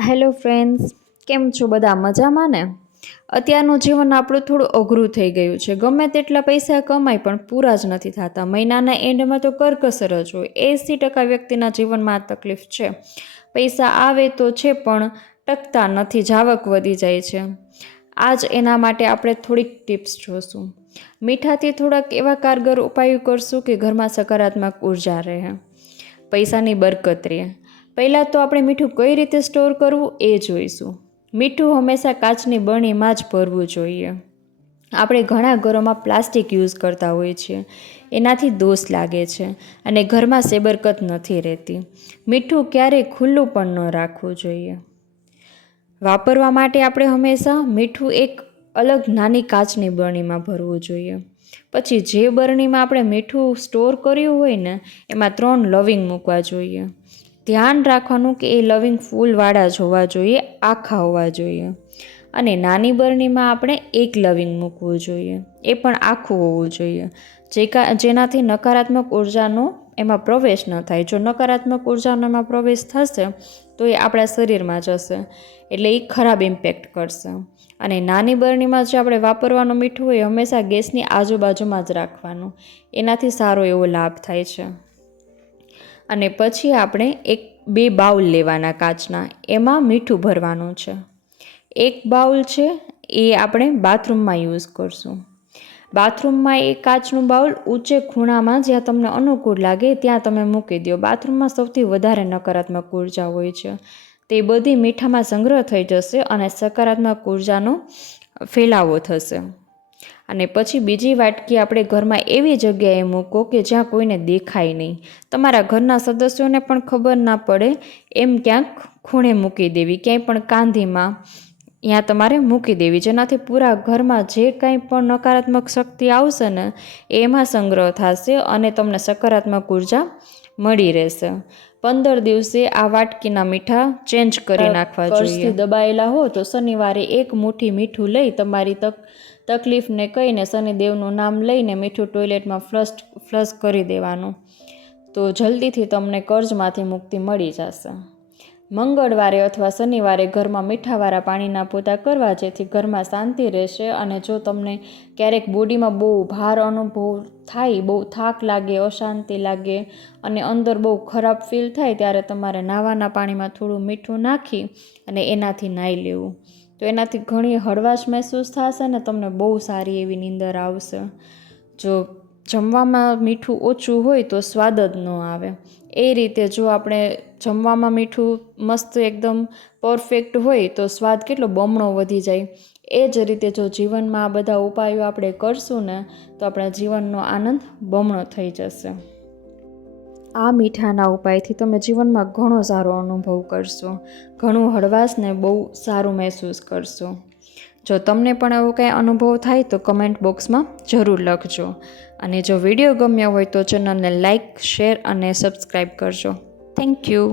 Hello friends, કેમ છો બધા? મજામાં ને? અત્યારનું જીવન આપણું થોડું અઘરું થઈ ગયું છે. ગમે તેટલા પૈસા કમાય, પણ પૂરા જ નથી થતા. મહિનાના એન્ડમાં તો કરકસર જ હોય. એંસી ટકા વ્યક્તિના જીવનમાં આ તકલીફ છે. પૈસા આવે તો છે, પણ ટકતા નથી. જાવક વધી જાય છે. આજ એના માટે આપણે થોડીક ટિપ્સ જોશું. મીઠાથી થોડાક એવા કારગર ઉપાયો કરશું કે ઘરમાં સકારાત્મક ઊર્જા રહે. પૈસાની બરકત રહે. પહેલાં તો આપણે મીઠું કઈ રીતે સ્ટોર કરવું એ જોઈશું. મીઠું હંમેશા કાચની બરણીમાં જ ભરવું જોઈએ. આપણે ઘણા ઘરોમાં પ્લાસ્ટિક યુઝ કરતા હોઈએ છીએ. એનાથી દોષ લાગે છે અને ઘરમાં સેબરકત નથી રહેતી. મીઠું ક્યારેય ખુલ્લું પણ ન રાખવું જોઈએ. વાપરવા માટે આપણે હંમેશા મીઠું એક અલગ નાની કાચની બરણીમાં ભરવું જોઈએ. પછી જે બરણીમાં આપણે મીઠું સ્ટોર કર્યું હોય ને, એમાં ત્રણ લવિંગ મૂકવા જોઈએ. ધ્યાન રાખવાનું કે એ લવિંગ ફૂલવાળા જ હોવા જોઈએ, આખા હોવા જોઈએ. અને નાની બરણીમાં આપણે એક લવિંગ મૂકવું જોઈએ. એ પણ આખું હોવું જોઈએ. જે જેનાથી નકારાત્મક ઉર્જાનો એમાં પ્રવેશ ન થાય. જો નકારાત્મક ઉર્જાનો એમાં પ્રવેશ થશે, તો એ આપણા શરીરમાં જશે. એટલે એ ખરાબ ઇમ્પેક્ટ કરશે. અને નાની બરણીમાં જે આપણે વાપરવાનું મીઠું હોય હંમેશા ગેસની આજુબાજુમાં જ રાખવાનું. એનાથી સારો એવો લાભ થાય છે. અને પછી આપણે એક બે બાઉલ લેવાના કાચના. એમાં મીઠું ભરવાનું છે. એક બાઉલ છે એ આપણે બાથરૂમમાં યુઝ કરશું. બાથરૂમમાં એ કાચનું બાઉલ ઊંચે ખૂણામાં જ્યાં તમને અનુકૂળ લાગે ત્યાં તમે મૂકી દો. બાથરૂમમાં સૌથી વધારે નકારાત્મક ઊર્જા હોય છે. તે બધી મીઠામાં સંગ્રહ થઈ જશે અને સકારાત્મક ઉર્જાનો ફેલાવો થશે. અને પછી બીજી વાટકી આપણે ઘરમાં એવી જગ્યાએ મૂકો કે જ્યાં કોઈને દેખાય નહીં. તમારા ઘરના સદસ્યોને પણ ખબર ના પડે, એમ ક્યાંક ખૂણે મૂકી દેવી, ક્યાંય પણ કાંધીમાં ત્યાં તમારે મૂકી દેવી જેનાથી પૂરા ઘરમાં જે કાંઈ પણ નકારાત્મક શક્તિ આવશે ને એમાં સંગ્રહ થશે અને તમને સકારાત્મક ઊર્જા મળી રહેશે. પંદર દિવસે આ વાટકીના મીઠા ચેન્જ કરી નાખવા જોઈએ. દબાયેલા હો તો શનિવારે એક મુઠ્ઠી મીઠું લઈ તમારી તક તકલીફને કહીને શનિદેવનું નામ લઈને મીઠું ટોયલેટમાં ફ્લશ ફ્લશ કરી દેવાનું. તો જલ્દીથી તમને કર્જમાંથી મુક્તિ મળી જશે. મંગળવારે અથવા શનિવારે ઘરમાં મીઠાવાળા પાણીના પોતા કરવા જેથી ઘરમાં શાંતિ રહેશે અને જો તમને ક્યારેક બોડીમાં બહુ ભાર અનુભવ થાય, બહુ થાક લાગે, અશાંતિ લાગે અને અંદર બહુ ખરાબ ફીલ થાય ત્યારે તમારે નાવાના પાણીમાં થોડું મીઠું નાખી અને એનાથી નાહી લેવું. તો એનાથી ઘણી હળવાશ મહેસૂસ થશે ને તમને બહુ સારી એવી નીંદર આવશે. જો જમવામાં મીઠું ઓછું હોય તો સ્વાદ જ ન આવે. એ રીતે જો આપણે જમવામાં મીઠું મસ્ત એકદમ પરફેક્ટ હોય તો સ્વાદ કેટલો બમણો વધી જાય. એ જ રીતે જો જીવનમાં આ બધા ઉપાયો આપણે કરશું ને, તો આપણા જીવનનો આનંદ બમણો થઈ જશે. આ મીઠાના ઉપાયથી તમે જીવનમાં ઘણો સારો અનુભવ કરશો. ઘણું હળવાશને બહુ સારું મહેસૂસ કરશો. જો તમને પણ એવો કાંઈ અનુભવ થાય તો કમેન્ટ બોક્સમાં જરૂર લખજો. અને જો વીડિયો ગમ્યો હોય તો ચેનલને લાઇક શેર અને સબસ્ક્રાઈબ કરજો. Thank you